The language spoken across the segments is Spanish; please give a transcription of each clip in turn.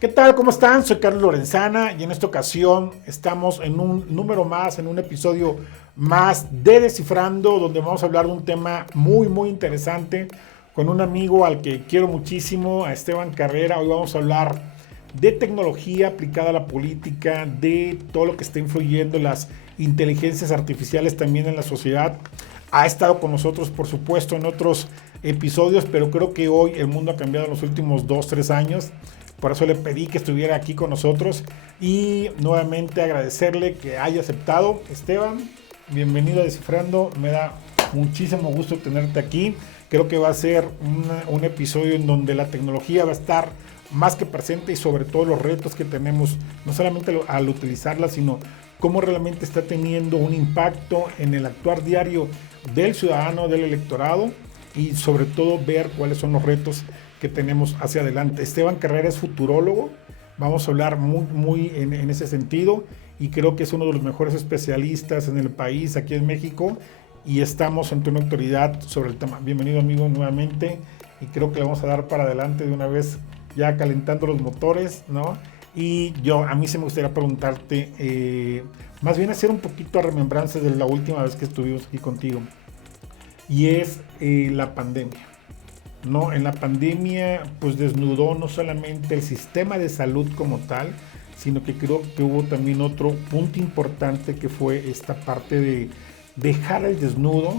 ¿Qué tal? ¿Cómo están? Soy Carlos Lorenzana y en esta ocasión estamos en un número más, en un episodio más de Descifrando, donde vamos a hablar de un tema muy interesante con un amigo al que quiero muchísimo, a Esteban Carrera. Hoy vamos a hablar de tecnología aplicada a la política, de todo lo que está influyendo las inteligencias artificiales también en la sociedad. Ha estado con nosotros, por supuesto, en otros episodios, pero creo que hoy el mundo ha cambiado en los últimos 2, 3 años. Por eso le pedí que estuviera aquí con nosotros y nuevamente agradecerle que haya aceptado. Esteban, bienvenido a Descifrando. Me da muchísimo gusto tenerte aquí. Creo que va a ser un episodio en donde la tecnología va a estar más que presente y sobre todo los retos que tenemos, no solamente al utilizarla, sino cómo realmente está teniendo un impacto en el actuar diario del ciudadano, del electorado y sobre todo ver cuáles son los retos que tenemos hacia adelante. Esteban Carrera es futurólogo, vamos a hablar muy en ese sentido y creo que es uno de los mejores especialistas en el país, aquí en México, y estamos ante una autoridad sobre el tema. Bienvenido amigo nuevamente y creo que le vamos a dar para adelante de una vez ya calentando los motores, ¿no? Y a mí se me gustaría preguntarte, más bien hacer un poquito a remembranza de la última vez que estuvimos aquí contigo, y es la pandemia. No, en la pandemia pues desnudó no solamente el sistema de salud como tal, sino que creo que hubo también otro punto importante que fue esta parte de dejar al desnudo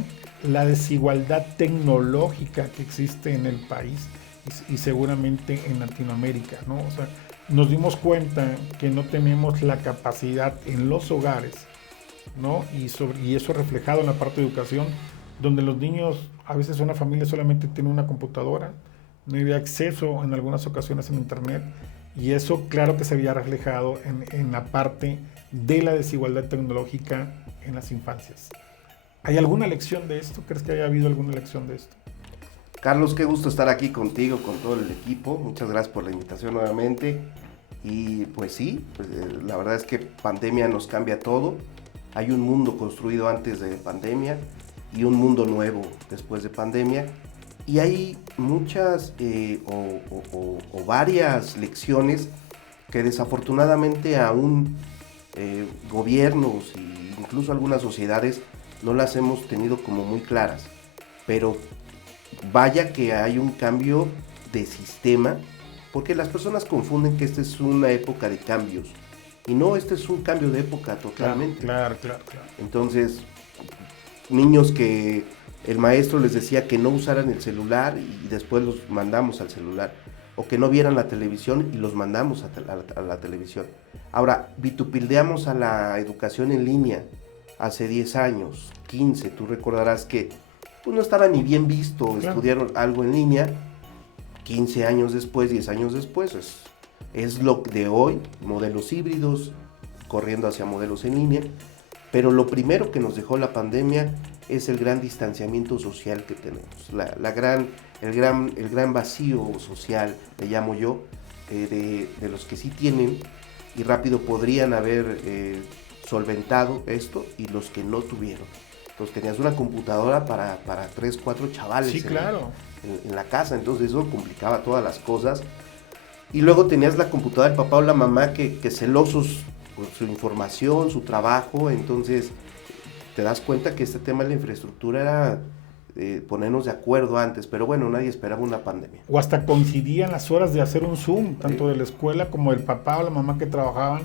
la desigualdad tecnológica que existe en el país y seguramente en Latinoamérica, ¿no? O sea, nos dimos cuenta que no tenemos la capacidad en los hogares, ¿no? Y eso reflejado en la parte de educación, donde los niños, a veces una familia solamente tiene una computadora, no había acceso en algunas ocasiones en internet, y eso claro que se había reflejado en la parte de la desigualdad tecnológica en las infancias. ¿Hay alguna lección de esto? ¿Crees que haya habido alguna lección de esto? Carlos, qué gusto estar aquí contigo, con todo el equipo. Muchas gracias por la invitación nuevamente. Y pues sí, la verdad es que pandemia nos cambia todo. Hay un mundo construido antes de pandemia y un mundo nuevo después de pandemia. Y hay muchas o varias lecciones que desafortunadamente aún gobiernos e incluso algunas sociedades no las hemos tenido como muy claras. Pero vaya que hay un cambio de sistema, porque las personas confunden que esta es una época de cambios. Y no, este es un cambio de época totalmente. Claro. Entonces, niños que el maestro les decía que no usaran el celular y después los mandamos al celular, o que no vieran la televisión y los mandamos a la televisión. Ahora, vitupildeamos a la educación en línea hace 10 años, 15, tú recordarás que pues, no estaba ni bien visto estudiar algo en línea. 15 años después, 10 años después, es lo de hoy, modelos híbridos, corriendo hacia modelos en línea. Pero lo primero que nos dejó la pandemia es el gran distanciamiento social que tenemos, el gran vacío social, le llamo yo, de los que sí tienen y rápido podrían haber solventado esto y los que no tuvieron. Entonces tenías una computadora para 3, 4 chavales Sí, claro. en la casa, entonces eso complicaba todas las cosas. Y luego tenías la computadora del papá o la mamá que celosos por su información, su trabajo, entonces te das cuenta que este tema de la infraestructura era ponernos de acuerdo antes, pero bueno, nadie esperaba una pandemia. O hasta coincidían las horas de hacer un Zoom, tanto de la escuela como del papá o la mamá que trabajaban,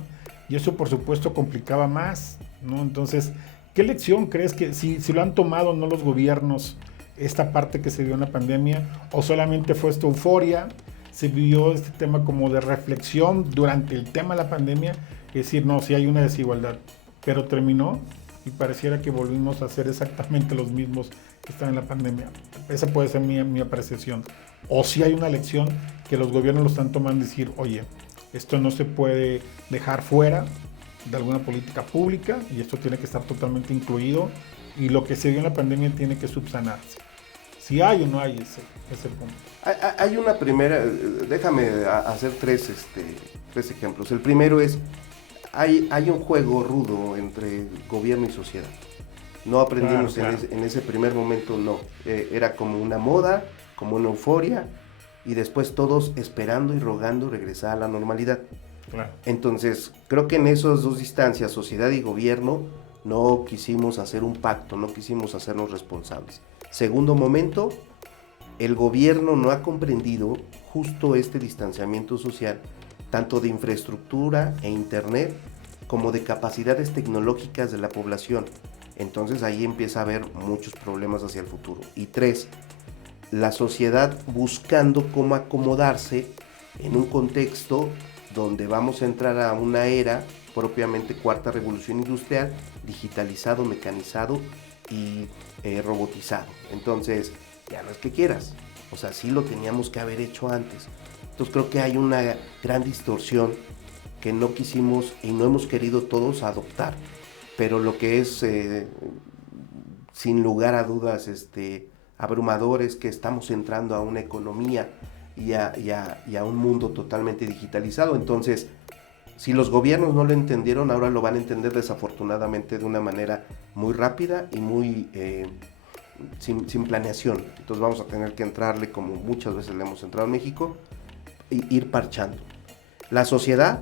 y eso por supuesto complicaba más, ¿no? Entonces, ¿qué lección crees que si lo han tomado o no los gobiernos, esta parte que se dio en la pandemia, o solamente fue esta euforia, se vio este tema como de reflexión durante el tema de la pandemia, es decir, no, sí hay una desigualdad, pero terminó y pareciera que volvimos a ser exactamente los mismos que estaban en la pandemia? Esa puede ser mi apreciación. O si hay una lección que los gobiernos lo están tomando y decir, oye, esto no se puede dejar fuera de alguna política pública y esto tiene que estar totalmente incluido y lo que se dio en la pandemia tiene que subsanarse. Si hay o no hay ese punto. Hay una primera, déjame hacer tres ejemplos. El primero es, hay un juego rudo entre gobierno y sociedad. No aprendimos claro. En ese primer momento, no. Era como una moda, como una euforia, y después todos esperando y rogando regresar a la normalidad. Claro. Entonces, creo que en esas dos distancias, sociedad y gobierno, no quisimos hacer un pacto, no quisimos hacernos responsables. Segundo momento, el gobierno no ha comprendido justo este distanciamiento social, tanto de infraestructura e internet, como de capacidades tecnológicas de la población. Entonces ahí empieza a haber muchos problemas hacia el futuro. Y tres, la sociedad buscando cómo acomodarse en un contexto donde vamos a entrar a una era, propiamente cuarta revolución industrial, digitalizado, mecanizado y robotizado. Entonces, ya no es que quieras, o sea, sí lo teníamos que haber hecho antes. Entonces creo que hay una gran distorsión que no quisimos y no hemos querido todos adoptar, pero lo que es sin lugar a dudas abrumador es que estamos entrando a una economía y a un mundo totalmente digitalizado. Entonces, si los gobiernos no lo entendieron, ahora lo van a entender desafortunadamente de una manera muy rápida y muy sin planeación. Entonces vamos a tener que entrarle, como muchas veces le hemos entrado en México, e ir parchando. La sociedad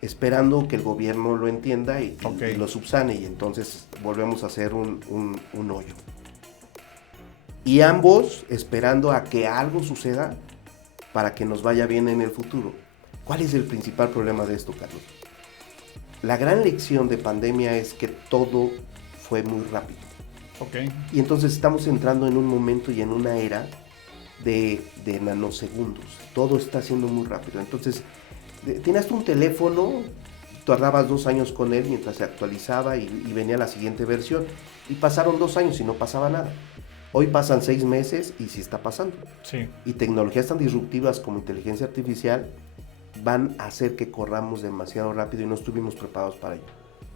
esperando que el gobierno lo entienda y lo subsane, y entonces volvemos a hacer un hoyo. Y ambos esperando a que algo suceda para que nos vaya bien en el futuro. ¿Cuál es el principal problema de esto, Carlos? La gran lección de pandemia es que todo fue muy rápido. Y entonces estamos entrando en un momento y en una era de nanosegundos. Todo está siendo muy rápido. Entonces, tenías un teléfono, tardabas 2 años con él mientras se actualizaba y venía la siguiente versión. Y pasaron 2 años y no pasaba nada. Hoy pasan 6 meses y sí está pasando. Sí. Y tecnologías tan disruptivas como inteligencia artificial van a hacer que corramos demasiado rápido y no estuvimos preparados para ello.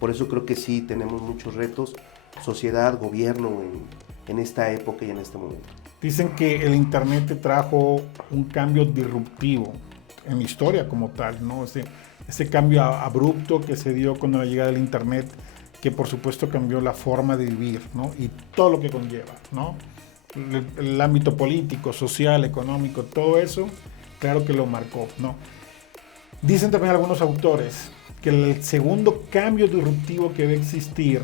Por eso creo que sí tenemos muchos retos, sociedad, gobierno, en esta época y en este momento. Dicen que el Internet te trajo un cambio disruptivo en la historia como tal, ¿no? Ese cambio abrupto que se dio con la llegada del Internet, que por supuesto cambió la forma de vivir, ¿no? Y todo lo que conlleva, ¿no? El ámbito político, social, económico, todo eso, claro que lo marcó, ¿no? Dicen también algunos autores que el segundo cambio disruptivo que debe existir,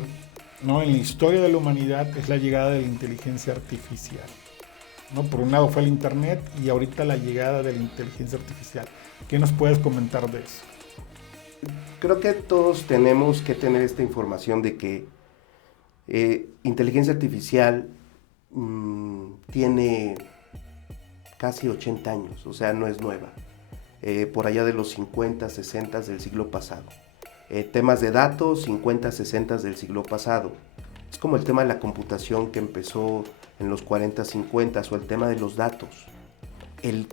¿no?, en la historia de la humanidad es la llegada de la inteligencia artificial, ¿no? Por un lado fue el Internet y ahorita la llegada de la inteligencia artificial. ¿Qué nos puedes comentar de eso? Creo que todos tenemos que tener esta información de que inteligencia artificial tiene casi 80 años, o sea, no es nueva. Por allá de los 50, 60 del siglo pasado. Temas de datos, 50, 60 del siglo pasado. Es como el tema de la computación que empezó en los 40, 50, o el tema de los datos. El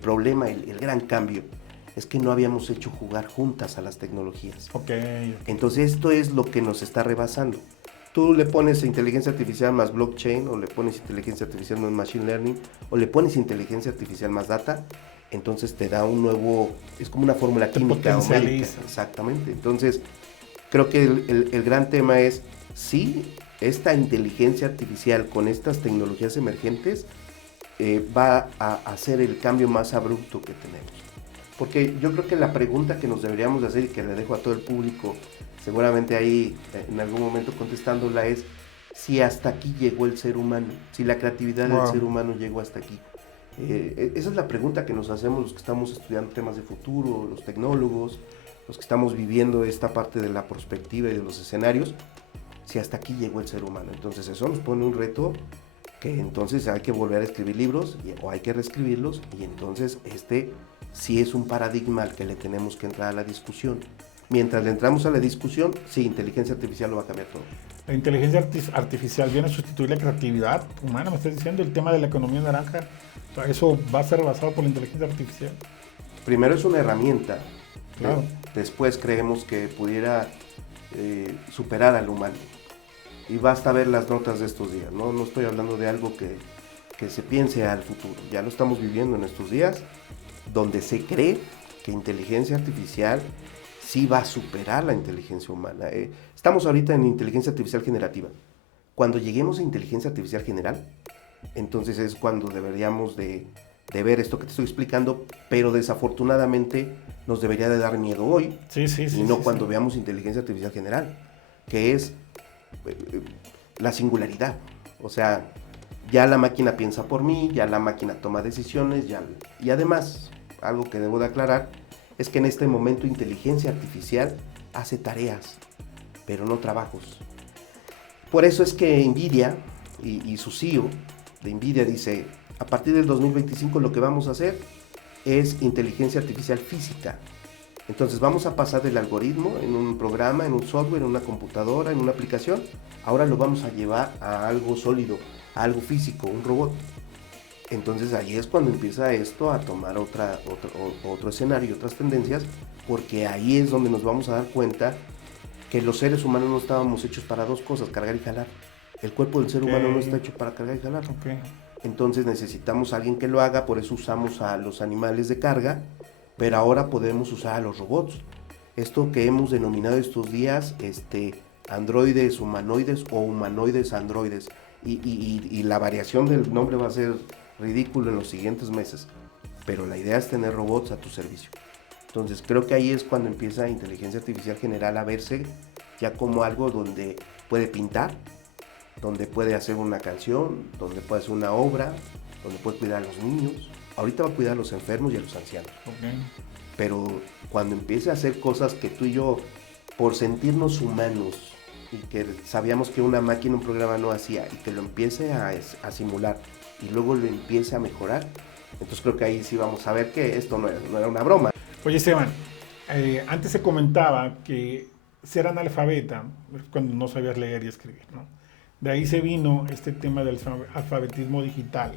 problema, el gran cambio, es que no habíamos hecho jugar juntas a las tecnologías. Okay. Entonces esto es lo que nos está rebasando. Tú le pones inteligencia artificial más blockchain, o le pones inteligencia artificial más machine learning, o le pones inteligencia artificial más data, entonces te da un nuevo, es como una fórmula química o médica. Exactamente. Entonces, creo que el gran tema es, sí, esta inteligencia artificial con estas tecnologías emergentes va a hacer el cambio más abrupto que tenemos. Porque yo creo que la pregunta que nos deberíamos hacer, y que le dejo a todo el público, seguramente ahí en algún momento contestándola, es si hasta aquí llegó el ser humano, si la creatividad del ser humano llegó hasta aquí. Esa es la pregunta que nos hacemos los que estamos estudiando temas de futuro, los tecnólogos, los que estamos viviendo esta parte de la perspectiva y de los escenarios, si hasta aquí llegó el ser humano. Entonces eso nos pone un reto que entonces hay que volver a escribir libros o hay que reescribirlos, y entonces sí es un paradigma al que le tenemos que entrar a la discusión. Mientras le entramos a la discusión, sí, inteligencia artificial lo va a cambiar todo. La inteligencia artificial viene a sustituir la creatividad humana, me estás diciendo, el tema de la economía naranja. O sea, ¿eso va a ser basado por la inteligencia artificial? Primero es una herramienta. Claro. Después creemos que pudiera superar al humano. Y basta ver las notas de estos días, ¿no? No estoy hablando de algo que se piense al futuro. Ya lo estamos viviendo en estos días, donde se cree que inteligencia artificial sí va a superar la inteligencia humana. Estamos ahorita en inteligencia artificial generativa. Cuando lleguemos a inteligencia artificial general, entonces es cuando deberíamos de de ver esto que te estoy explicando, pero desafortunadamente nos debería de dar miedo hoy, y no cuando veamos inteligencia artificial general, que es la singularidad. O sea, ya la máquina piensa por mí, ya la máquina toma decisiones, y además, algo que debo de aclarar, es que en este momento inteligencia artificial hace tareas, pero no trabajos. Por eso es que NVIDIA y su CEO de NVIDIA dice, a partir del 2025 lo que vamos a hacer es inteligencia artificial física. Entonces vamos a pasar del algoritmo en un programa, en un software, en una computadora, en una aplicación. Ahora lo vamos a llevar a algo sólido, a algo físico, un robot. Entonces ahí es cuando empieza esto a tomar otro escenario, otras tendencias, porque ahí es donde nos vamos a dar cuenta que los seres humanos no estábamos hechos para dos cosas, cargar y jalar. El cuerpo del ser humano no está hecho para cargar y jalar. Entonces necesitamos a alguien que lo haga, por eso usamos a los animales de carga, pero ahora podemos usar a los robots. Esto que hemos denominado estos días, androides humanoides o humanoides androides. Y la variación del nombre va a ser ridículo en los siguientes meses, pero la idea es tener robots a tu servicio. Entonces creo que ahí es cuando empieza inteligencia artificial general a verse ya como algo donde puede pintar, donde puede hacer una canción, donde puede hacer una obra, donde puede cuidar a los niños. Ahorita va a cuidar a los enfermos y a los ancianos. Pero cuando empiece a hacer cosas que tú y yo, por sentirnos humanos, y que sabíamos que una máquina, un programa no hacía, y que lo empiece a simular, y luego lo empiece a mejorar, entonces creo que ahí sí vamos a ver que esto no era una broma. Oye, Esteban, antes se comentaba que ser analfabeta, cuando no sabías leer y escribir, ¿no? De ahí se vino este tema del alfabetismo digital,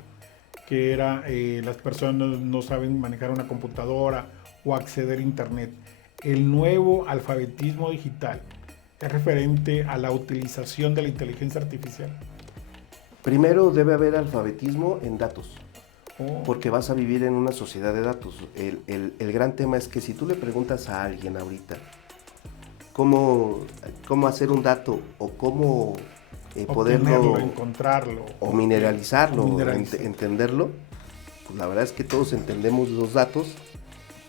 que era las personas no saben manejar una computadora o acceder a internet. El nuevo alfabetismo digital es referente a la utilización de la inteligencia artificial. Primero debe haber alfabetismo en datos, porque vas a vivir en una sociedad de datos. El gran tema es que si tú le preguntas a alguien ahorita cómo hacer un dato o cómo poderlo encontrarlo o mineralizarlo, entenderlo, pues la verdad es que todos entendemos los datos,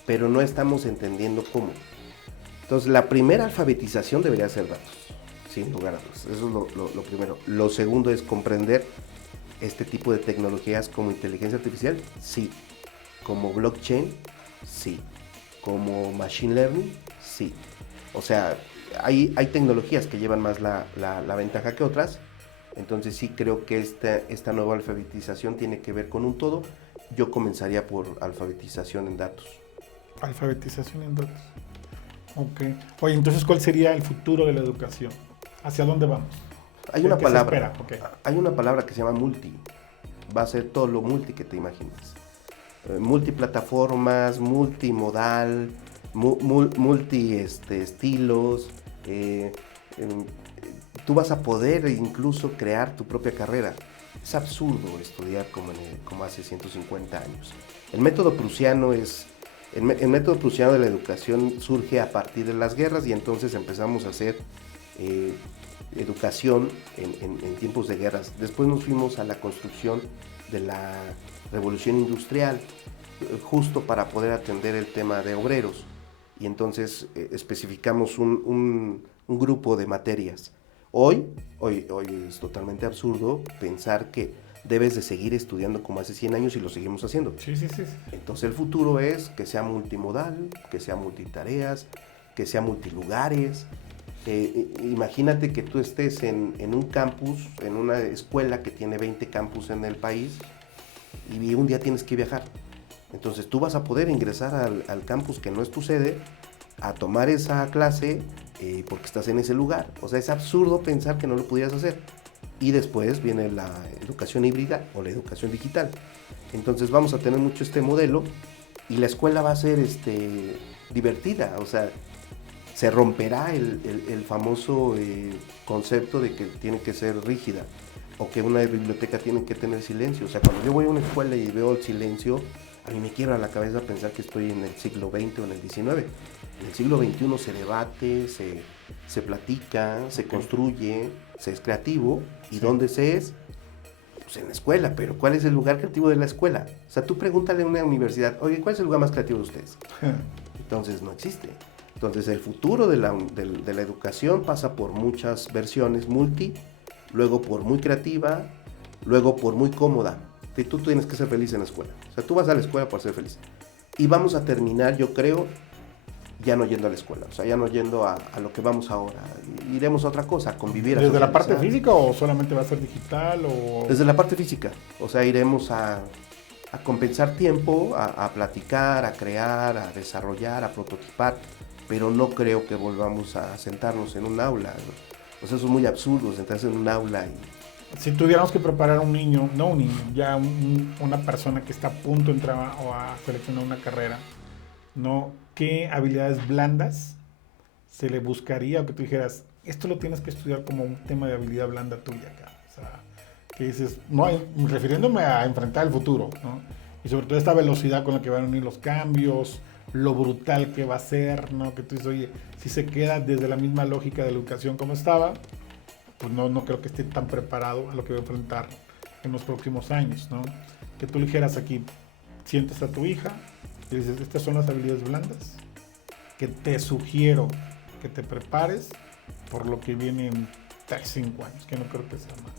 pero no estamos entendiendo cómo. Entonces la primera alfabetización debería ser datos, sin lugar a dudas. Eso es lo primero. Lo segundo es comprender este tipo de tecnologías como inteligencia artificial, sí. Como blockchain, sí. Como machine learning, sí. O sea, hay tecnologías que llevan más la ventaja que otras. Entonces sí creo que esta nueva alfabetización tiene que ver con un todo. Yo comenzaría por alfabetización en datos. Alfabetización en datos. Ok. Oye, entonces, ¿cuál sería el futuro de la educación? ¿Hacia dónde vamos? Hay una palabra que se llama multi. Va a ser todo lo multi que te imagines. Multiplataformas, multimodal, multi estilos. Tú vas a poder incluso crear tu propia carrera. Es absurdo estudiar como hace 150 años. El método prusiano de la educación surge a partir de las guerras, y entonces empezamos a hacer educación en tiempos de guerras. Después nos fuimos a la construcción de la revolución industrial, justo para poder atender el tema de obreros, y entonces especificamos un grupo de materias. Hoy es totalmente absurdo pensar que debes de seguir estudiando como hace 100 años y lo seguimos haciendo. Sí. Entonces el futuro es que sea multimodal, que sea multitareas, que sea multilugares. Imagínate que tú estés en un campus, en una escuela que tiene 20 campus en el país, y un día tienes que viajar. Entonces tú vas a poder ingresar al campus que no es tu sede, a tomar esa clase porque estás en ese lugar. O sea, es absurdo pensar que no lo pudieras hacer. Y después viene la educación híbrida o la educación digital. Entonces vamos a tener mucho este modelo, y la escuela va a ser divertida. O sea, se romperá el famoso concepto de que tiene que ser rígida, o que una biblioteca tiene que tener silencio. O sea, cuando yo voy a una escuela y veo el silencio, a mí me quiebra la cabeza pensar que estoy en el siglo XX o en el XIX. En el siglo XXI se debate, se platica, se construye, se es creativo. ¿Y dónde se es? Pues en la escuela, pero ¿cuál es el lugar creativo de la escuela? O sea, tú pregúntale a una universidad, oye, ¿cuál es el lugar más creativo de ustedes? Entonces no existe. Entonces el futuro de la educación pasa por muchas versiones luego por muy creativa, luego por muy cómoda. Y tú tienes que ser feliz en la escuela. O sea, tú vas a la escuela para ser feliz. Y vamos a terminar, yo creo, ya no yendo a la escuela. O sea, ya no yendo a lo que vamos ahora. Iremos a otra cosa, a convivir. ¿Desde la parte física o solamente va a ser digital? Desde la parte física. O sea, iremos a compensar tiempo, a platicar, a crear, a desarrollar, a prototipar. Pero no creo que volvamos a sentarnos en un aula, ¿no? O sea, eso es muy absurdo, sentarse en un aula y... Si tuviéramos que preparar a un niño, no un niño, ya una persona que está a punto de entrar a seleccionar una carrera, ¿no? ¿Qué habilidades blandas se le buscaría o que tú dijeras, esto lo tienes que estudiar como un tema de habilidad blanda tuya acá? O sea, que dices, no, refiriéndome a enfrentar el futuro, ¿no? Y sobre todo esta velocidad con la que van a venir los cambios, lo brutal que va a ser, ¿no? Que tú dices, oye, si se queda desde la misma lógica de la educación como estaba, pues no creo que esté tan preparado a lo que va a enfrentar en los próximos años, ¿no? Que tú le dijeras aquí, sientes a tu hija y dices, estas son las habilidades blandas que te sugiero que te prepares por lo que viene en 5 años, que no creo que sea más.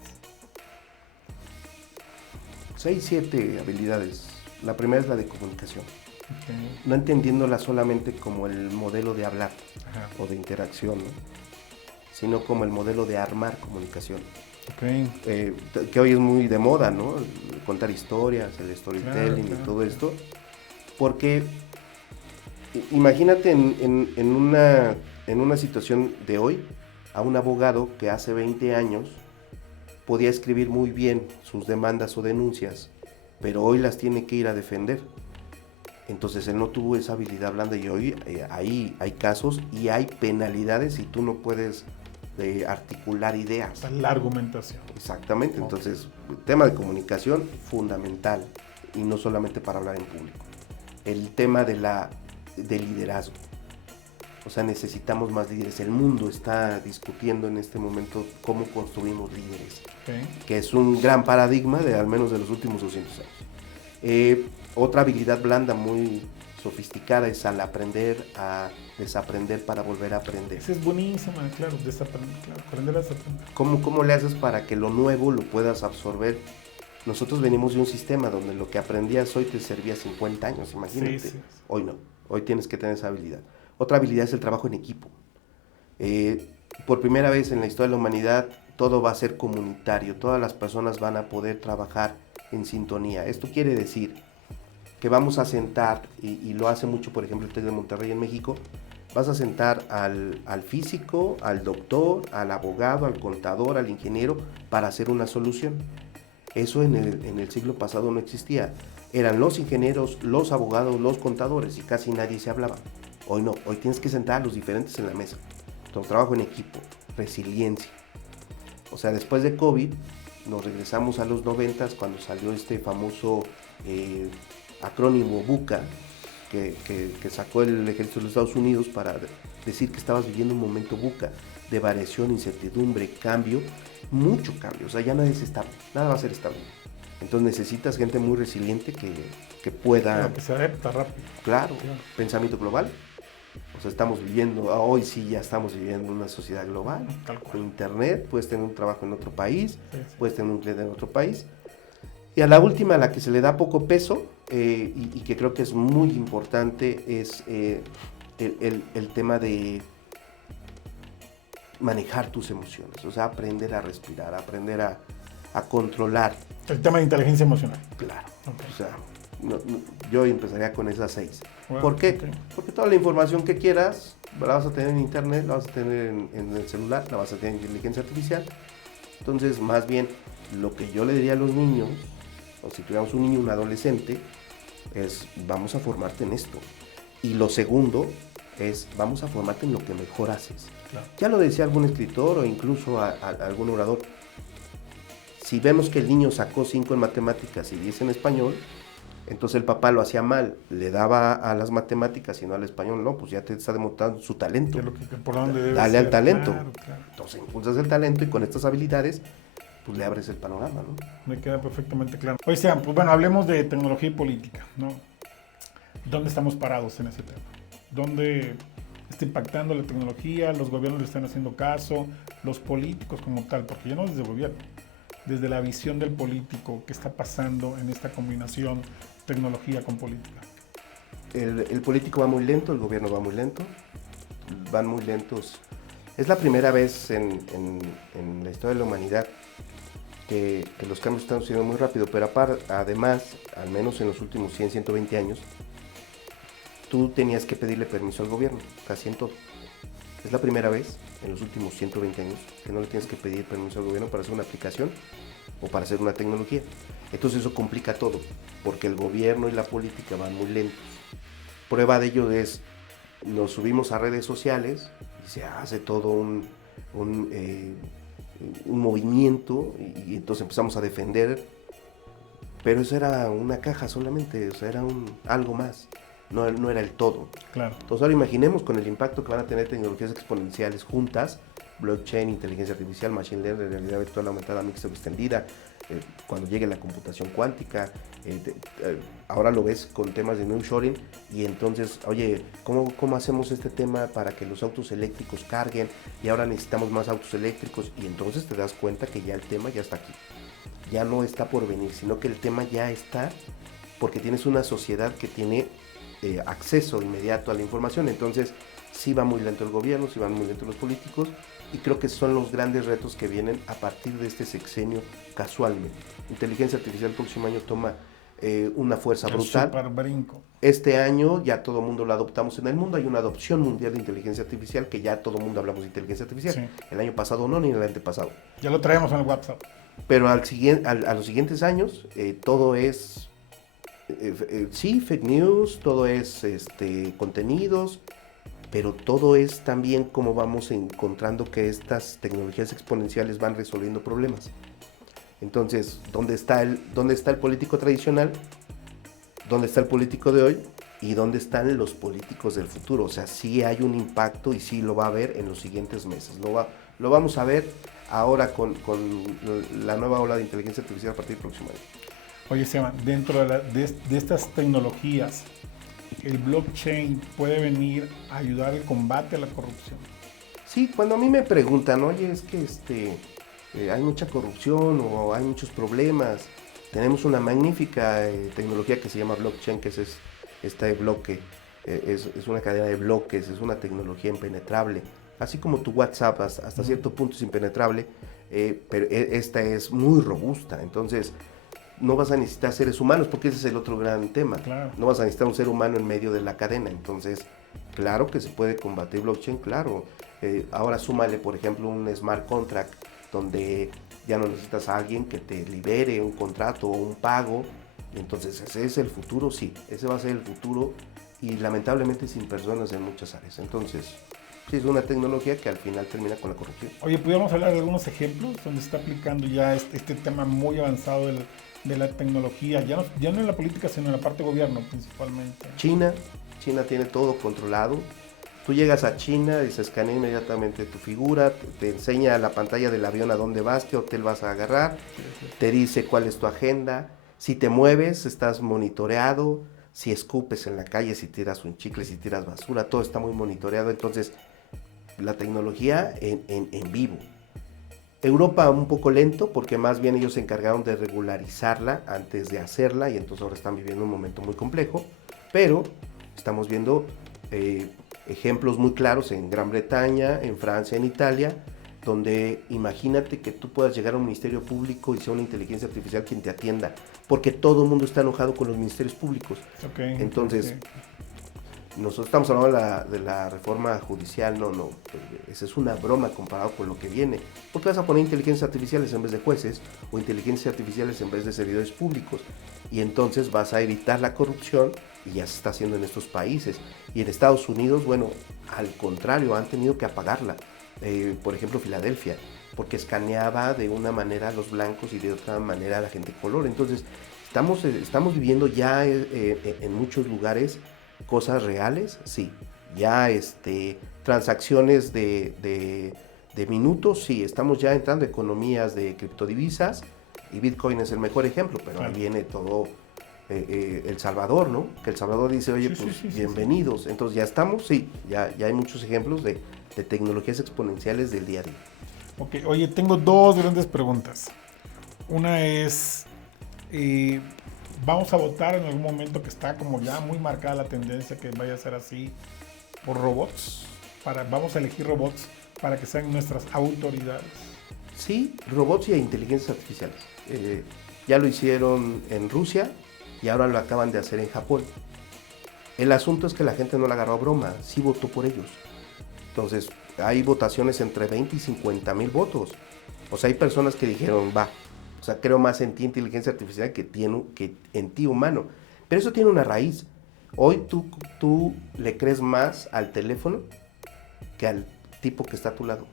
6, 7 habilidades. La primera es la de comunicación. Okay. No entendiéndola solamente como el modelo de hablar. Ajá. O de interacción, ¿no? Sino como el modelo de armar comunicación. Okay. Que hoy es muy de moda, ¿no? Contar historias, el storytelling, claro. Y todo esto. Porque imagínate en una situación de hoy, a un abogado que hace 20 años podía escribir muy bien sus demandas o denuncias, pero hoy las tiene que ir a defender. Entonces él no tuvo esa habilidad blanda y hoy ahí hay casos y hay penalidades si tú no puedes articular ideas. La argumentación. Exactamente, entonces el tema de comunicación fundamental y no solamente para hablar en público. El tema de liderazgo. O sea, necesitamos más líderes. El mundo está discutiendo en este momento cómo construimos líderes, que es un gran paradigma de al menos de los últimos 200 años. Otra habilidad blanda muy sofisticada es al aprender a desaprender para volver a aprender. Esa es buenísima, claro, desaprender, claro, aprender a desaprender. ¿Cómo le haces para que lo nuevo lo puedas absorber? Nosotros venimos de un sistema donde lo que aprendías hoy te servía 50 años, imagínate. Sí. Hoy no, hoy tienes que tener esa habilidad. Otra habilidad es el trabajo en equipo. Por primera vez en la historia de la humanidad, todo va a ser comunitario, todas las personas van a poder trabajar en sintonía. Esto quiere decir que vamos a sentar, y lo hace mucho, por ejemplo, el TEC de Monterrey en México, vas a sentar al físico, al doctor, al abogado, al contador, al ingeniero, para hacer una solución. Eso en el siglo pasado no existía. Eran los ingenieros, los abogados, los contadores, y casi nadie se hablaba. Hoy no, hoy tienes que sentar a los diferentes en la mesa. Entonces, trabajo en equipo, resiliencia. O sea, después de COVID, nos regresamos a los 90s cuando salió este famoso acrónimo VUCA que sacó el ejército de los Estados Unidos para decir que estabas viviendo un momento VUCA de variación, incertidumbre, cambio, mucho cambio. O sea, ya nada es estable, nada va a ser estable. Entonces necesitas gente muy resiliente que pueda... Claro, que se adapta rápido. Claro, pensamiento global. O sea, estamos viviendo, hoy sí ya estamos viviendo en una sociedad global. Con internet, puedes tener un trabajo en otro país, puedes tener un cliente en otro país. Y a la última, a la que se le da poco peso, y que creo que es muy importante, es el tema de manejar tus emociones. O sea, aprender a respirar, aprender a controlar. El tema de inteligencia emocional. Claro. Okay. O sea, yo empezaría con esas 6. Bueno, ¿por qué? Okay. Porque toda la información que quieras la vas a tener en internet, la vas a tener en el celular, la vas a tener en inteligencia artificial. Entonces, más bien, lo que yo le diría a los niños, o si tuviéramos un niño, un adolescente, es vamos a formarte en esto. Y lo segundo es vamos a formarte en lo que mejor haces. Claro. Ya lo decía algún escritor o incluso algún orador. Si vemos que el niño sacó 5 en matemáticas y 10 en español, entonces el papá lo hacía mal, le daba a las matemáticas y no al español, no, pues ya te está demostrando su talento. ¿Por dónde debe Dale ser? al talento. Claro. Entonces impulsas el talento y con estas habilidades pues le abres el panorama, ¿no? Me queda perfectamente claro. Oye, Sean, pues bueno, hablemos de tecnología y política, ¿no? ¿Dónde estamos parados en ese tema? ¿Dónde está impactando la tecnología? ¿Los gobiernos le están haciendo caso? ¿Los políticos como tal? Porque ya no desde el gobierno, desde la visión del político, ¿qué está pasando en esta combinación tecnología con política? El político va muy lento, el gobierno va muy lento, van muy lentos. Es la primera vez en la historia de la humanidad que los cambios están sucediendo muy rápido, pero además, al menos en los últimos 100, 120 años, tú tenías que pedirle permiso al gobierno, casi en todo. Es la primera vez en los últimos 120 años que no le tienes que pedir permiso al gobierno para hacer una aplicación o para hacer una tecnología. Entonces eso complica todo, porque el gobierno y la política van muy lentos. Prueba de ello es, nos subimos a redes sociales y se hace todo un movimiento y entonces empezamos a defender, pero eso era una caja solamente, o sea, era algo más. No era el todo. Claro. Entonces ahora imaginemos con el impacto que van a tener tecnologías exponenciales juntas, blockchain, inteligencia artificial, machine learning, realidad virtual aumentada, mixta o extendida, cuando llegue la computación cuántica, ahora lo ves con temas de nearshoring y entonces, oye, ¿cómo hacemos este tema para que los autos eléctricos carguen? Y ahora necesitamos más autos eléctricos y entonces te das cuenta que ya el tema ya está aquí. Ya no está por venir, sino que el tema ya está porque tienes una sociedad que tiene acceso inmediato a la información. Entonces sí va muy lento el gobierno, sí van muy lento los políticos y creo que son los grandes retos que vienen a partir de este sexenio casualmente. Inteligencia artificial el próximo año toma una fuerza brutal. Super brinco. Este año ya todo el mundo lo adoptamos en el mundo, hay una adopción mundial de inteligencia artificial que ya todo el mundo hablamos de inteligencia artificial. Sí. El año pasado no, ni el antepasado. Ya lo traemos en el WhatsApp. Pero a los siguientes años todo es sí, fake news, todo es contenidos, pero todo es también como vamos encontrando que estas tecnologías exponenciales van resolviendo problemas. Entonces, ¿dónde está el político tradicional? ¿Dónde está el político de hoy? ¿Y dónde están los políticos del futuro? O sea, sí hay un impacto y sí lo va a haber en los siguientes meses. Lo vamos a ver ahora con la nueva ola de inteligencia artificial a partir del próximo año. Oye, Seba, dentro de estas tecnologías, ¿el blockchain puede venir a ayudar al combate a la corrupción? Sí, cuando a mí me preguntan, oye, es que hay mucha corrupción o hay muchos problemas, tenemos una magnífica tecnología que se llama blockchain, que es este bloque, es una cadena de bloques, es una tecnología impenetrable, así como tu WhatsApp hasta cierto punto es impenetrable, pero esta es muy robusta, entonces no vas a necesitar seres humanos, porque ese es el otro gran tema. Claro. No vas a necesitar un ser humano en medio de la cadena. Entonces, claro que se puede combatir blockchain, claro. Ahora súmale, por ejemplo, un smart contract, donde ya no necesitas a alguien que te libere un contrato o un pago. Entonces, ese es el futuro, sí. Ese va a ser el futuro y lamentablemente sin personas en muchas áreas. Entonces, sí, es una tecnología que al final termina con la corrupción. Oye, ¿pudiéramos hablar de algunos ejemplos donde se está aplicando ya este tema muy avanzado de la tecnología, ya no en la política, sino en la parte de gobierno principalmente? China tiene todo controlado. Tú llegas a China y se escanea inmediatamente tu figura, te enseña la pantalla del avión a dónde vas, qué hotel vas a agarrar, te dice cuál es tu agenda. Si te mueves, estás monitoreado. Si escupes en la calle, si tiras un chicle, si tiras basura, todo está muy monitoreado. Entonces, la tecnología en vivo. Europa un poco lento porque más bien ellos se encargaron de regularizarla antes de hacerla y entonces ahora están viviendo un momento muy complejo, pero estamos viendo ejemplos muy claros en Gran Bretaña, en Francia, en Italia, donde imagínate que tú puedas llegar a un ministerio público y sea una inteligencia artificial quien te atienda, porque todo el mundo está enojado con los ministerios públicos. Okay, entonces... Nosotros estamos hablando de la reforma judicial, no, esa es una broma comparado con lo que viene, porque vas a poner inteligencias artificiales en vez de jueces o inteligencias artificiales en vez de servidores públicos y entonces vas a evitar la corrupción y ya se está haciendo en estos países y en Estados Unidos, bueno, al contrario, han tenido que apagarla, por ejemplo Filadelfia, porque escaneaba de una manera a los blancos y de otra manera a la gente de color, entonces estamos viviendo ya en muchos lugares cosas reales, sí. Ya transacciones de De minutos, sí, estamos ya entrando a economías de criptodivisas y Bitcoin es el mejor ejemplo, pero ahí viene todo El Salvador, ¿no? Que El Salvador dice, oye, pues bienvenidos. Entonces ya estamos, sí, ya hay muchos ejemplos de tecnologías exponenciales del día a día. Ok, oye, tengo dos grandes preguntas. Una es, ¿vamos a votar en algún momento, que está como ya muy marcada la tendencia que vaya a ser así, por robots? Vamos a elegir robots para que sean nuestras autoridades. Sí, robots y inteligencias artificiales. Ya lo hicieron en Rusia y ahora lo acaban de hacer en Japón. El asunto es que la gente no la agarró a broma, sí votó por ellos. Entonces, hay votaciones entre 20 y 50 mil votos. O sea, hay personas que dijeron, va, o sea, creo más en ti, inteligencia artificial, que en ti, humano. Pero eso tiene una raíz. Hoy tú le crees más al teléfono que al tipo que está a tu lado.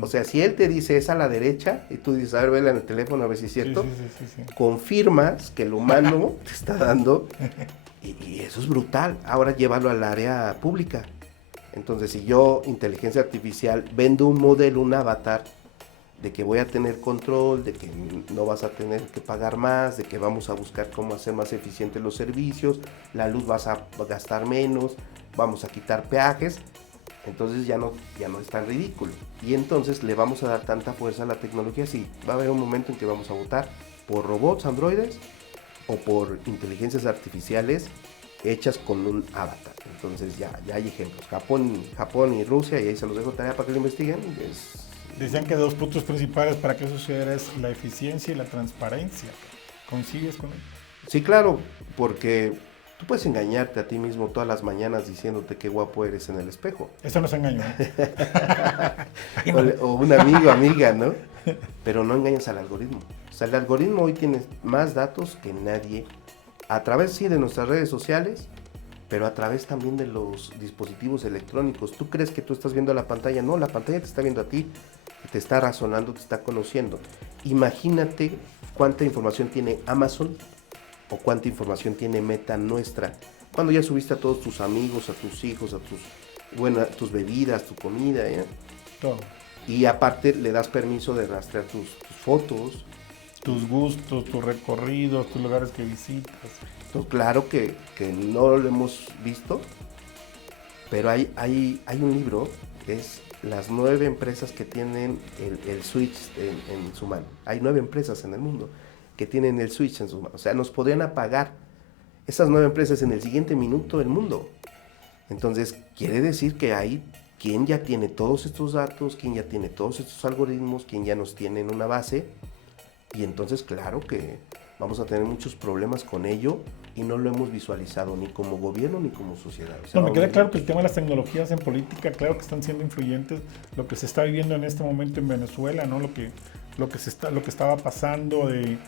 O sea, si él te dice es a la derecha y tú dices, a ver, vela en el teléfono a ver si es cierto, sí. Confirmas que el humano te está dando y eso es brutal. Ahora llévalo al área pública. Entonces, si yo, inteligencia artificial, vendo un modelo, un avatar, de que voy a tener control, de que no vas a tener que pagar más, de que vamos a buscar cómo hacer más eficientes los servicios, la luz vas a gastar menos, vamos a quitar peajes, entonces ya no es tan ridículo. Y entonces le vamos a dar tanta fuerza a la tecnología, sí, va a haber un momento en que vamos a votar por robots, androides, o por inteligencias artificiales hechas con un avatar. Entonces ya hay ejemplos. Japón y Rusia, y ahí se los dejo tarea para que lo investiguen. Decían que dos puntos principales para que eso suceda es la eficiencia y la transparencia. ¿Coincides con él? Sí, claro, porque tú puedes engañarte a ti mismo todas las mañanas diciéndote qué guapo eres en el espejo. Eso no es engaño. o un amigo, amiga, ¿no? Pero no engañas al algoritmo. O sea, el algoritmo hoy tiene más datos que nadie, a través, sí, de nuestras redes sociales, pero a través también de los dispositivos electrónicos. ¿Tú crees que tú estás viendo la pantalla? No, la pantalla te está viendo a ti, te está razonando, te está conociendo. Imagínate cuánta información tiene Amazon o cuánta información tiene Meta nuestra. Cuando ya subiste a todos tus amigos, a tus hijos, a tus bebidas, tu comida, ¿ya? Todo. Y aparte le das permiso de rastrear tus fotos, tus gustos, tus recorridos, tus lugares que visitas. Entonces, claro que no lo hemos visto, pero hay un libro que es las 9 empresas que tienen el Switch en su mano. Hay 9 empresas en el mundo que tienen el Switch en su mano. O sea, nos podrían apagar esas 9 empresas en el siguiente minuto del mundo. Entonces, quiere decir que hay quien ya tiene todos estos datos, quien ya tiene todos estos algoritmos, quien ya nos tiene en una base. Y entonces, claro que vamos a tener muchos problemas con ello y no lo hemos visualizado ni como gobierno ni como sociedad. O sea, no, me queda claro que el tema de las tecnologías en política, claro que están siendo influyentes. Lo que se está viviendo en este momento en Venezuela, ¿no? Lo que estaba pasando de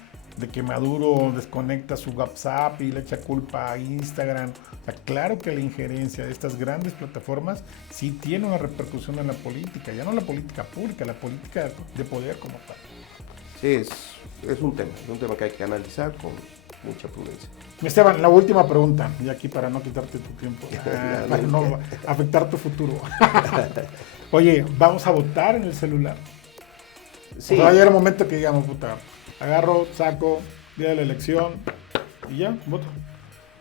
que Maduro desconecta su WhatsApp y le echa culpa a Instagram. O sea, claro que la injerencia de estas grandes plataformas sí tiene una repercusión en la política, ya no la política pública, la política de poder como tal. Sí, es un tema que hay que analizar con mucha prudencia. Esteban, la última pregunta, y aquí para no quitarte tu tiempo, para no afectar tu futuro. Oye, ¿vamos a votar en el celular? Sí. Va a llegar un momento que digamos, puta, agarro, saco, día de la elección y ya, voto.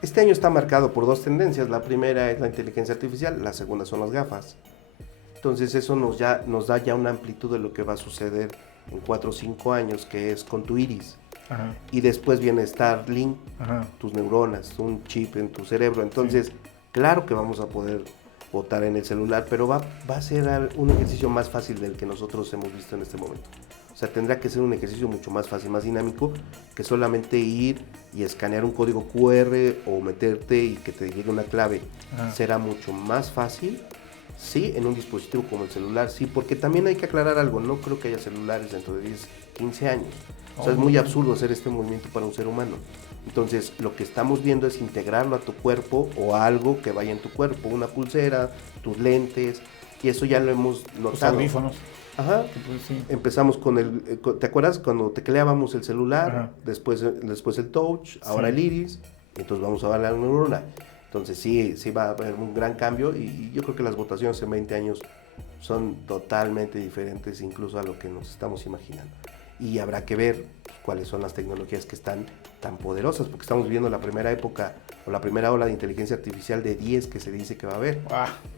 Este año está marcado por 2 tendencias. La primera es la inteligencia artificial, la segunda son las gafas. Entonces eso nos da ya una amplitud de lo que va a suceder en 4 o 5 años, que es con tu iris. Ajá. Y después viene Starlink, tus neuronas, un chip en tu cerebro. Entonces, sí, claro que vamos a poder votar en el celular, pero va a ser un ejercicio más fácil del que nosotros hemos visto en este momento. O sea, tendrá que ser un ejercicio mucho más fácil, más dinámico, que solamente ir y escanear un código QR o meterte y que te llegue una clave. Será mucho más fácil, sí, en un dispositivo como el celular, sí, porque también hay que aclarar algo, no creo que haya celulares dentro de 10, 15 años. O sea, es muy absurdo hacer este movimiento para un ser humano. Entonces, lo que estamos viendo es integrarlo a tu cuerpo o a algo que vaya en tu cuerpo, una pulsera, tus lentes, y eso ya lo hemos notado. Los audífonos. Ajá, sí. Empezamos con ¿te acuerdas cuando tecleábamos el celular? Después el touch, ahora sí, el iris, y entonces vamos a ver la neurona. Entonces sí va a haber un gran cambio y yo creo que las votaciones en 20 años son totalmente diferentes incluso a lo que nos estamos imaginando. Y habrá que ver cuáles son las tecnologías que están tan poderosas, porque estamos viviendo la primera época o la primera ola de inteligencia artificial de 10 que se dice que va a haber.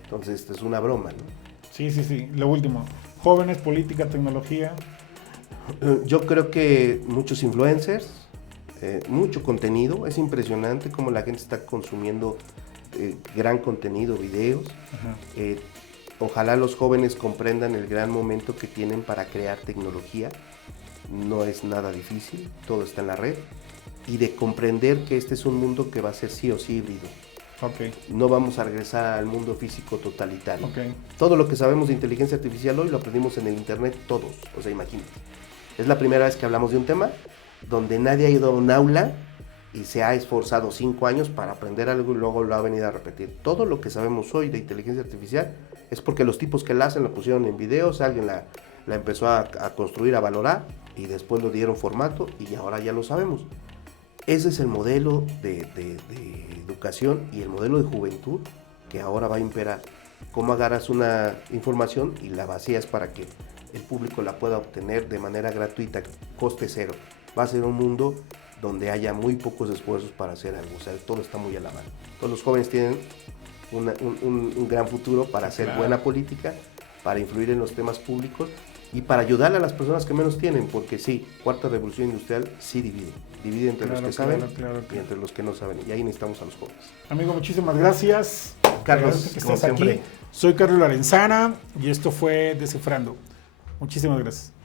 Entonces, esto es una broma, ¿no? Sí. Lo último, jóvenes, política, tecnología. Yo creo que muchos influencers, mucho contenido. Es impresionante cómo la gente está consumiendo gran contenido, videos. Ojalá los jóvenes comprendan el gran momento que tienen para crear tecnología. No es nada difícil, todo está en la red. Y de comprender que este es un mundo que va a ser sí o sí híbrido. No vamos a regresar al mundo físico totalitario. Todo lo que sabemos de inteligencia artificial hoy lo aprendimos en el internet todos. O sea, imagínate. Es la primera vez que hablamos de un tema donde nadie ha ido a un aula y se ha esforzado 5 años para aprender algo y luego lo ha venido a repetir. Todo lo que sabemos hoy de inteligencia artificial es porque los tipos que la hacen lo pusieron en videos, alguien la empezó a construir, a valorar y después lo dieron formato y ahora ya lo sabemos. Ese es el modelo de educación y el modelo de juventud que ahora va a imperar. Cómo agarras una información y la vacías para que el público la pueda obtener de manera gratuita, coste cero. Va a ser un mundo donde haya muy pocos esfuerzos para hacer algo, o sea, todo está muy a la mano. Todos los jóvenes tienen un gran futuro para hacer buena política, para influir en los temas públicos y para ayudar a las personas que menos tienen, porque sí, cuarta revolución industrial sí divide entre los que saben y entre los que no saben, y ahí necesitamos a los jóvenes. Amigo, muchísimas gracias. Carlos, que como estés aquí. siempre. Soy Carlos Lorenzana y esto fue Descifrando. Muchísimas gracias.